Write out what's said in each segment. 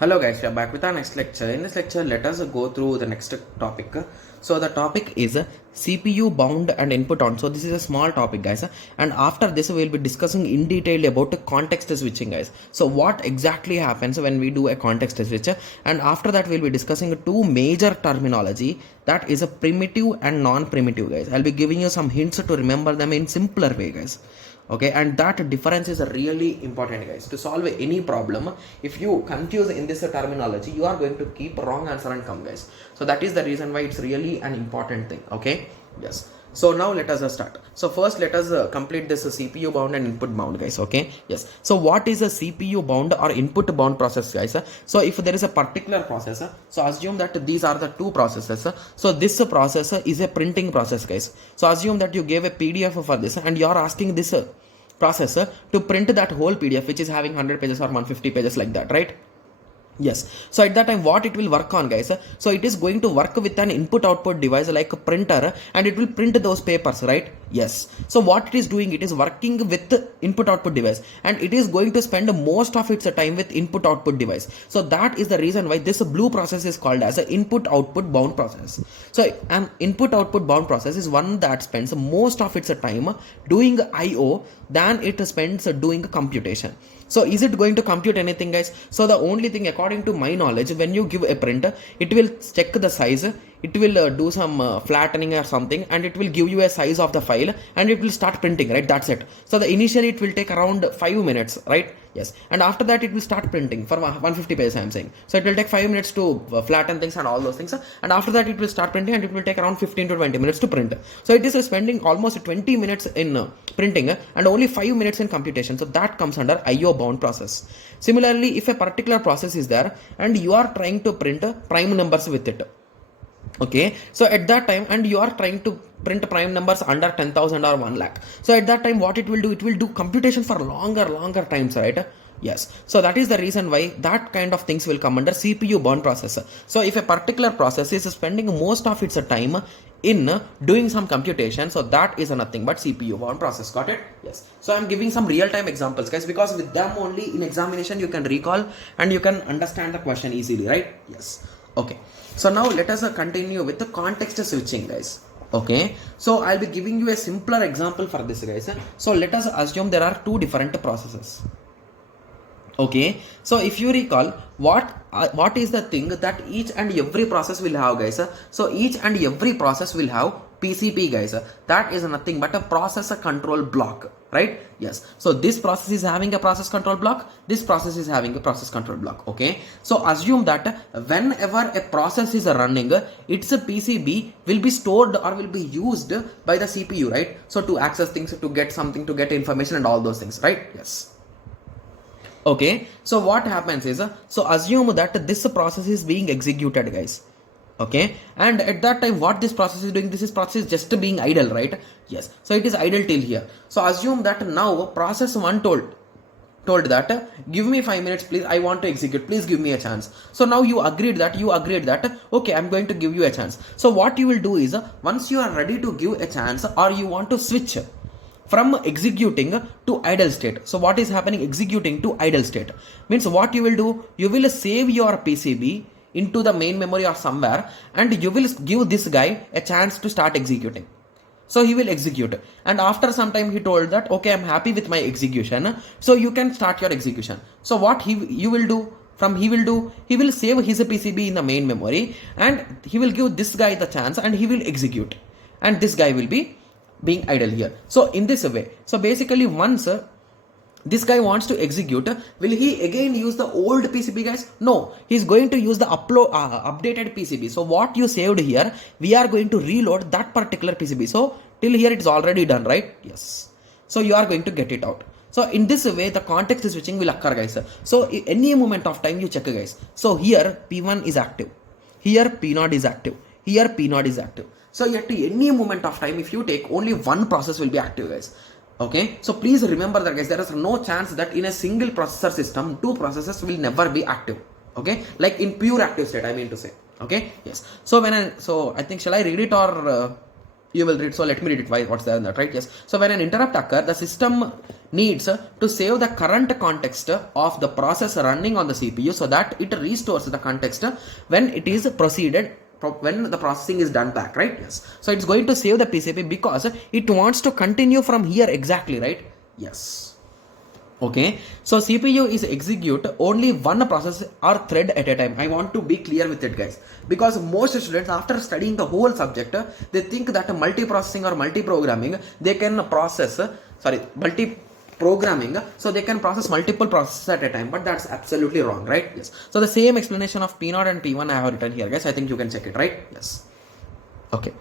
Hello guys, we are back with our next lecture. In this lecture, let us go through the next topic. So the topic is CPU bound and input on. So this is a small topic guys, and after this we will be discussing in detail about context switching guys. So what exactly happens when we do a context switch, and after that we will be discussing two major terminology, that is a primitive and non-primitive guys. I'll be giving you some hints to remember them in simpler way guys. Okay, and that difference is really important guys. To solve any problem, if you confuse in this terminology, you are going to keep wrong answer and come guys. So that is the reason why it's really an important thing. Okay, yes. So now let us start. So first let us complete this CPU bound and input bound guys. Okay, yes. So what is a CPU bound or input bound process guys? So if there is a particular process, so assume that these are the two processes. So this process is a printing process guys. So assume that you gave a PDF for this and you are asking this process to print that whole PDF which is having 100 pages or 150 pages like that, right? Yes. So at that time what it will work on guys, so it is going to work with an input output device like a printer, and it will print those papers, right? Yes. So what it is doing, it is working with the input output device, and it is going to spend most of its time with input output device. So that is the reason why this blue process is called as an input output bound process. So an input output bound process is one that spends most of its time doing IO than it spends doing computation. So is it going to compute anything guys? So the only thing according to my knowledge, when you give a print, it will check the size, it will do some flattening or something, and it will give you a size of the file, and it will start printing, right? That's it. So the initially it will take around 5 minutes, right? Yes. And after that it will start printing for 150 pages I'm saying. So it will take 5 minutes to flatten things and all those things, and after that it will start printing, and it will take around 15 to 20 minutes to print. So it is spending almost 20 minutes in printing and only 5 minutes in computation. So that comes under IO bound process. Similarly, if a particular process is there and you are trying to print prime numbers with it, okay, so at that time, and you are trying to print prime numbers under 10,000 or 1 lakh, so at that time what it will do computation for longer times, right? Yes. So that is the reason why that kind of things will come under CPU bound process. So if a particular process is spending most of its time in doing some computation, so that is nothing but CPU bound process. Got it? Yes. So I'm giving some real-time examples guys, because with them only in examination you can recall and you can understand the question easily, right? Yes. Okay. So now let us continue with the context switching guys. Okay, so I'll be giving you a simpler example for this guys. So let us assume there are two different processes. Okay, so if you recall, what is the thing that each and every process will have guys? So each and every process will have PCB guys. That is nothing but a process control block, right? Yes. So this process is having a process control block, this process is having a process control block. Okay, so assume that whenever a process is running, its PCB will be stored or will be used by the CPU, right? So to access things, to get something, to get information and all those things, right? Yes. Okay, so what happens is, so assume that this process is being executed guys. Okay, and at that time what this process is doing, this process is just being idle, right? Yes. So it is idle till here. So assume that now process 1 told that give me 5 minutes please, I want to execute, please give me a chance. So now you agreed that okay, I'm going to give you a chance. So what you will do is, once you are ready to give a chance or you want to switch from executing to idle state. So what is happening? Executing to idle state means what you will do, you will save your PCB into the main memory or somewhere, and you will give this guy a chance to start executing. So he will execute, and after some time he told that okay, I'm happy with my execution, so you can start your execution. So what he will save his PCB in the main memory, and he will give this guy the chance, and he will execute, and this guy will be being idle here. So in this way, so basically once this guy wants to execute, will he again use the old PCB guys? No, he's going to use the updated PCB. So what you saved here, we are going to reload that particular PCB. So till here it's already done, right? Yes. So you are going to get it out. So in this way the context switching will occur guys. So any moment of time you check guys. So here P1 is active, here P0 is active, here P0 is active. So yet to any moment of time, if you take, only one process will be active guys. Okay, so please remember that guys, there is no chance that in a single processor system two processes will never be active. Okay, like in pure active state I mean to say. Okay, yes. So I think, shall I read it or You will read. So let me read it. Why? What's there in that, right? Yes. So when an interrupt occurs, the system needs to save the current context of the process running on the CPU so that it restores the context when it is proceeded, when the processing is done back, right? Yes. So it's going to save the PCB because it wants to continue from here exactly, right? Yes. Okay, so CPU is execute only one process or thread at a time. I want to be clear with it, guys, because most students after studying the whole subject, they think that multi-processing or multi-programming, they can process, multi-programming, so they can process multiple processes at a time, but that's absolutely wrong, right? Yes. So the same explanation of P0 and P1 I have written here, guys. I think you can check it, right? Yes. Okay.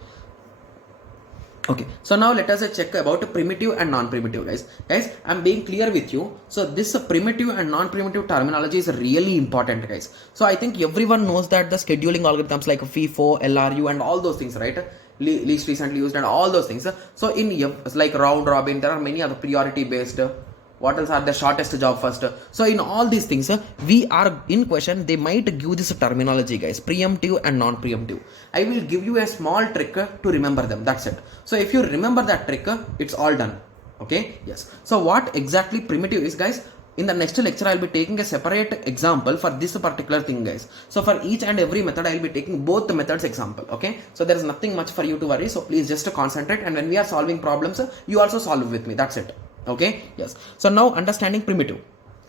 Okay, so now let us check about primitive and non-primitive, guys. I'm being clear with you. So this primitive and non-primitive terminology is really important, guys. So I think everyone knows that the scheduling algorithms like FIFO, LRU and all those things, right? Least recently used and all those things. So in like round robin, there are many other priority based. What else are the shortest job first? So in all these things, we are in question. They might give this terminology, guys, preemptive and non-preemptive. I will give you a small trick to remember them. That's it. So if you remember that trick, it's all done. Okay. Yes. So what exactly primitive is, guys? In the next lecture, I'll be taking a separate example for this particular thing, guys. So for each and every method, I'll be taking both the methods example. Okay. So there is nothing much for you to worry. So please just concentrate. And when we are solving problems, you also solve with me. That's it. Okay. Yes. So now understanding primitive.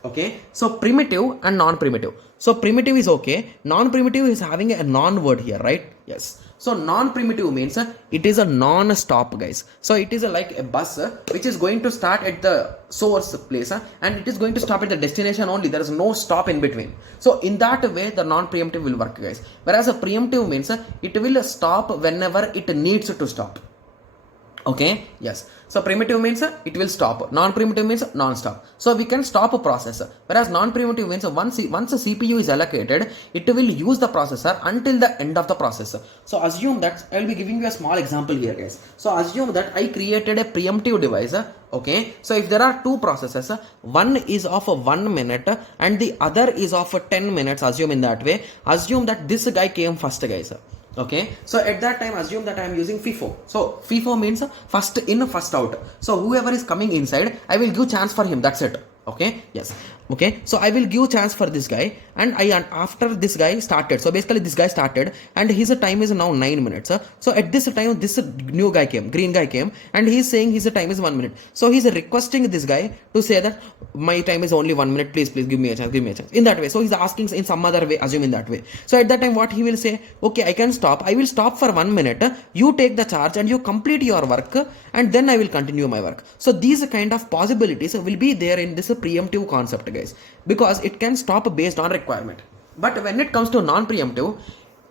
Okay. So primitive and non-primitive. So primitive is okay. Non-primitive is having a non-word here, right? Yes. So non-primitive means it is a non-stop, guys. So it is like a bus which is going to start at the source place and it is going to stop at the destination only. There is no stop in between. So in that way, the non-preemptive will work, guys. Whereas a preemptive means it will stop whenever it needs to stop. Okay. Yes. So primitive means it will stop. Non-primitive means non-stop. So we can stop a processor. Whereas non-primitive means once a CPU is allocated, it will use the processor until the end of the processor. So assume that I will be giving you a small example here, guys. So assume that I created a preemptive device. Okay. So if there are two processors, one is of 1 minute and the other is of 10 minutes. Assume in that way. Assume that this guy came first, guys. Okay, so at that time assume that I am using FIFO. So FIFO means first in, first out. So whoever is coming inside, I will give chance for him. That's it. Okay. Yes. Okay. So I will give chance for this guy, and after this guy started. So basically this guy started, and his time is now 9 minutes. So at this time, this new guy came, green guy came, and he is saying his time is 1 minute. So he's requesting this guy to say that my time is only 1 minute. Please give me a chance. Give me a chance. In that way. So he's asking in some other way. Assume in that way. So at that time, what he will say? Okay, I can stop. I will stop for 1 minute. You take the charge and you complete your work, and then I will continue my work. So these kind of possibilities will be there in this preemptive concept, guys, because it can stop based on requirement. But when it comes to non-preemptive,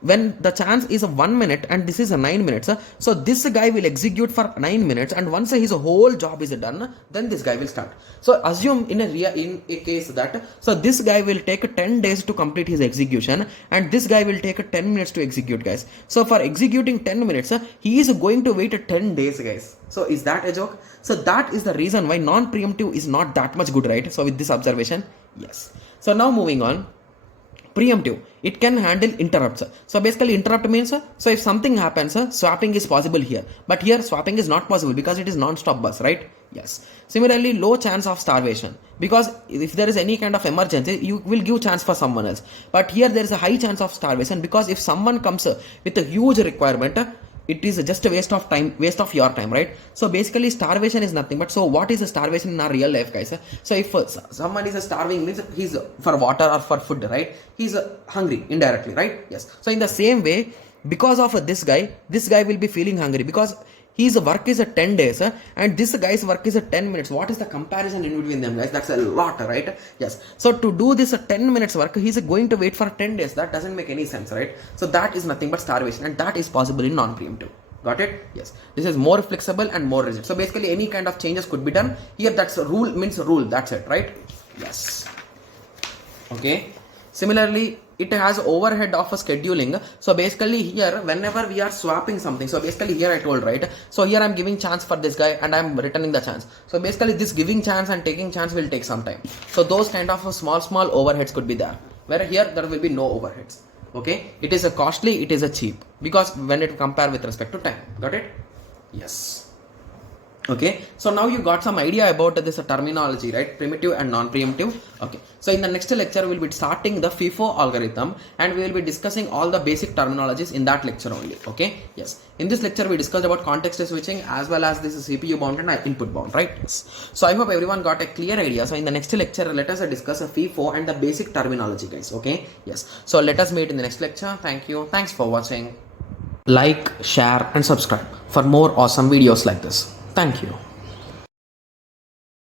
when the chance is 1 minute and this is 9 minutes, so this guy will execute for 9 minutes, and once his whole job is done, then this guy will start. So assume in a case that so this guy will take 10 days to complete his execution, and this guy will take 10 minutes to execute, guys. So for executing 10 minutes, he is going to wait 10 days, guys. So is that a joke? So that is the reason why non-preemptive is not that much good, right? So with this observation, yes. So now moving on. Preemptive, it can handle interrupts. So basically interrupt means, so if something happens, swapping is possible here. But here swapping is not possible because it is non-stop bus, right? Yes. Similarly, low chance of starvation, because if there is any kind of emergency, you will give chance for someone else. But here there is a high chance of starvation, because if someone comes with a huge requirement, it is just a waste of time, waste of your time, right? So basically starvation is nothing but, so what is a starvation in our real life, guys? So if someone is starving, means he's for water or for food, right? He's hungry indirectly, right? Yes. So in the same way, because of this guy will be feeling hungry, because his work is 10 days and this guy's work is 10 minutes. What is the comparison in between them, guys? That's a lot, right? Yes. So to do this 10 minutes work, he's going to wait for 10 days. That doesn't make any sense, right? So that is nothing but starvation, and that is possible in non-preemptive. Got it? Yes. This is more flexible and more rigid. So basically any kind of changes could be done. Here that's a rule means rule. That's it, right? Yes. Okay. Similarly, it has overhead of a scheduling. So basically here, whenever we are swapping something, so basically here I told, right? So here I'm giving chance for this guy and I'm returning the chance. So basically this giving chance and taking chance will take some time. So those kind of small overheads could be there, where here there will be no overheads. Okay. It is a costly, it is a cheap, because when it compare with respect to time. Got it? Yes. Okay, so now you got some idea about this terminology, right? Primitive and non-preemptive. Okay, so in the next lecture we'll be starting the FIFO algorithm, and we will be discussing all the basic terminologies in that lecture only. Okay, yes, in this lecture we discussed about context switching as well as this CPU bound and input bound, right? Yes. So I hope everyone got a clear idea. So in the next lecture let us discuss a FIFO and the basic terminology, guys. Okay, yes, so let us meet in the next lecture. Thank you, thanks for watching. Like, share and subscribe for more awesome videos like this. Thank you.